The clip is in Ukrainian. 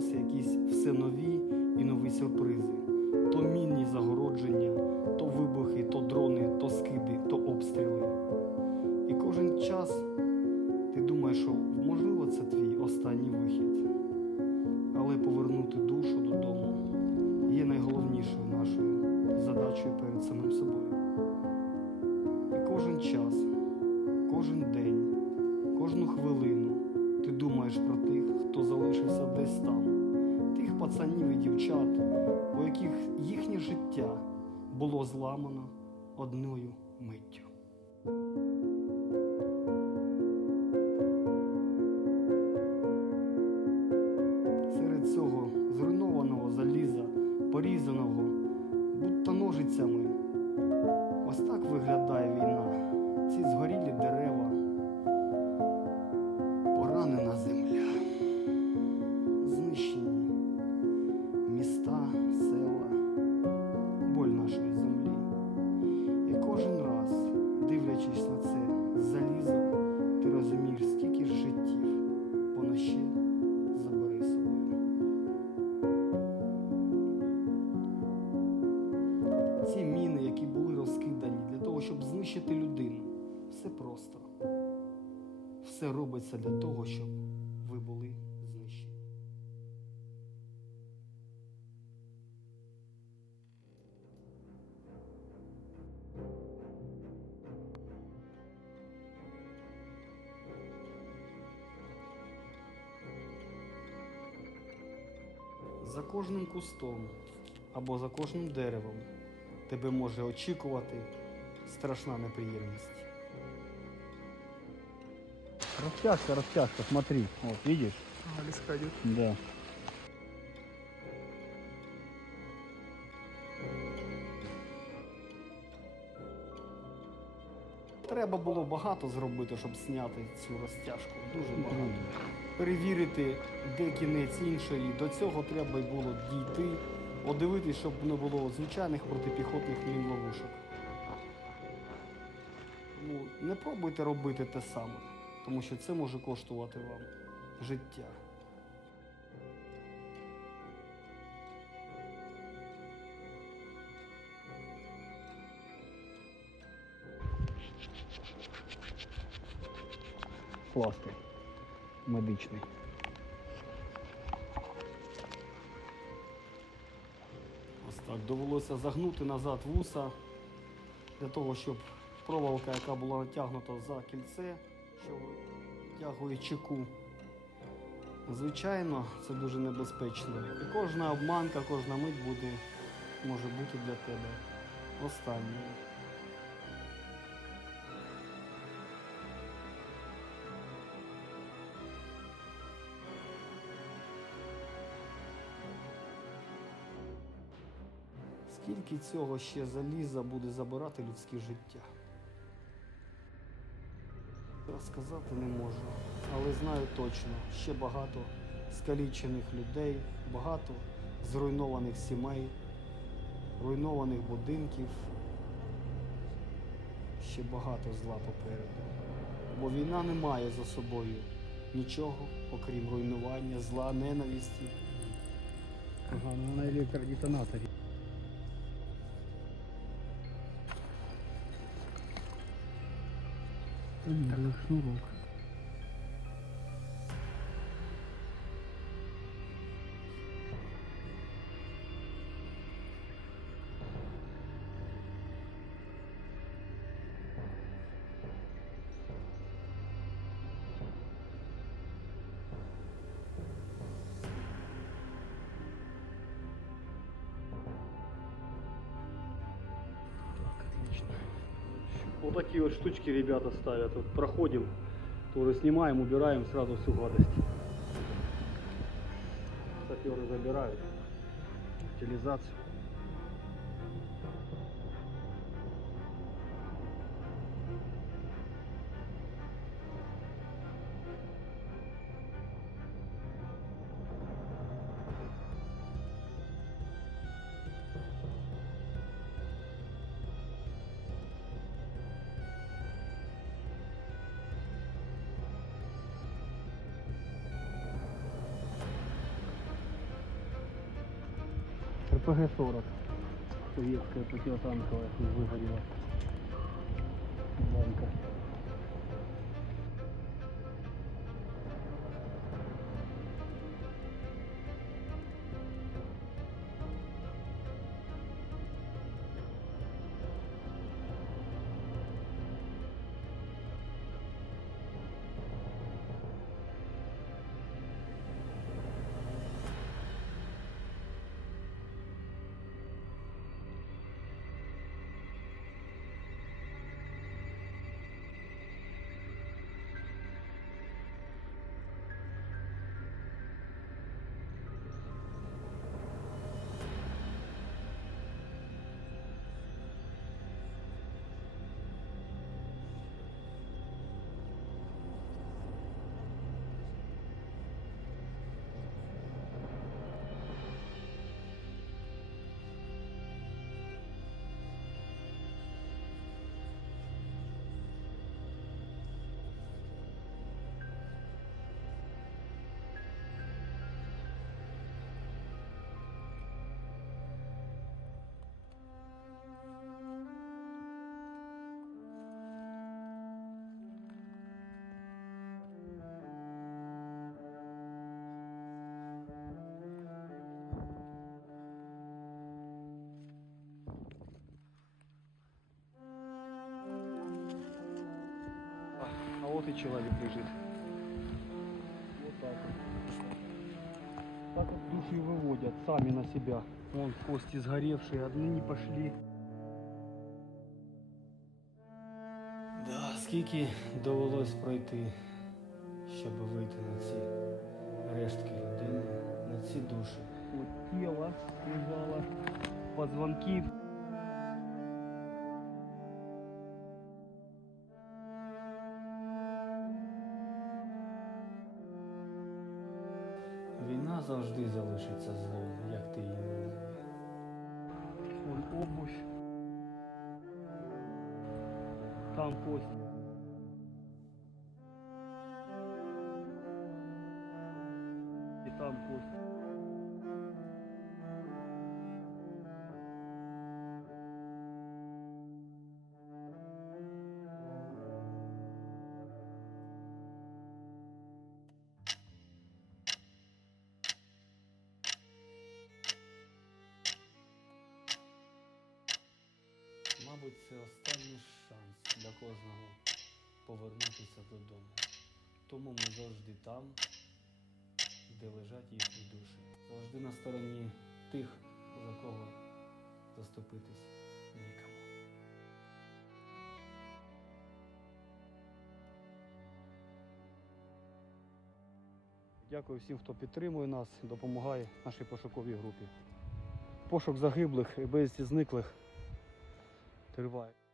Завжди якісь все нові і нові сюрпризи. То мінні загородження, то вибухи, то дрони, то скиди, то обстріли. І кожен час ти думаєш, що можливо це твій останній вихід. Але повернути пацанів і дівчат, у яких їхнє життя було зламано одною миттю. Серед цього зруйнованого заліза, порізаного, будто ножицями. Ось так виглядає війна. Ці згорілі дерева, знищити людину, все просто. Все робиться для того, щоб ви були знищені. За кожним кустом або за кожним деревом тебе може очікувати страшна неприємність. Растяжка, растяжка, смотри. Вот, видишь? А, леска идет. Да. Треба було багато зробити, щоб зняти цю розтяжку. Дуже багато. Перевірити, де кінець іншої. До цього треба було дійти, подивитись, щоб не було звичайних протипіхотних мінловушок. Тому не пробуйте робити те саме, тому що це може коштувати вам життя. Пластир медичний. Ось так довелося загнути назад вуса для того, щоб проволока, яка була натягнута за кільце, що витягує чеку. Звичайно, це дуже небезпечно. І кожна обманка, кожна мить буде, може бути для тебе останньою. Скільки цього ще заліза буде забирати людське життя? Розказати не можу, але знаю точно, ще багато скалічених людей, багато зруйнованих сімей, руйнованих будинків, ще багато зла попереду. Бо війна не має за собою нічого, окрім руйнування, зла, ненависті. Ага, ну на Ten tak. sznurek. Вот такие вот штучки ребята ставят. Вот проходим, тоже снимаем, убираем сразу всю гадость. Саперы забирают. Утилизацию. РПГ-40. Советская противотанковая выгорела. Человек лежит. Вот так вот. Так вот души выводят сами на себя. Вон кости сгоревшие, одни не пошли. Да, скільки довелось пройти, щоб вийти на ці рештки людини, на ці душі. Вот тело лежало, позвонки. Завжди залишиться злом, як ти її називаєш. Обувь. Там кость. Мабуть, це останній шанс для кожного повернутися додому. Тому ми завжди там, де лежать їхні душі. Завжди на стороні тих, за кого заступитись нікому. Дякую всім, хто підтримує нас, допомагає нашій пошуковій групі. Пошук загиблих і безвісті зниклих Tudo bom.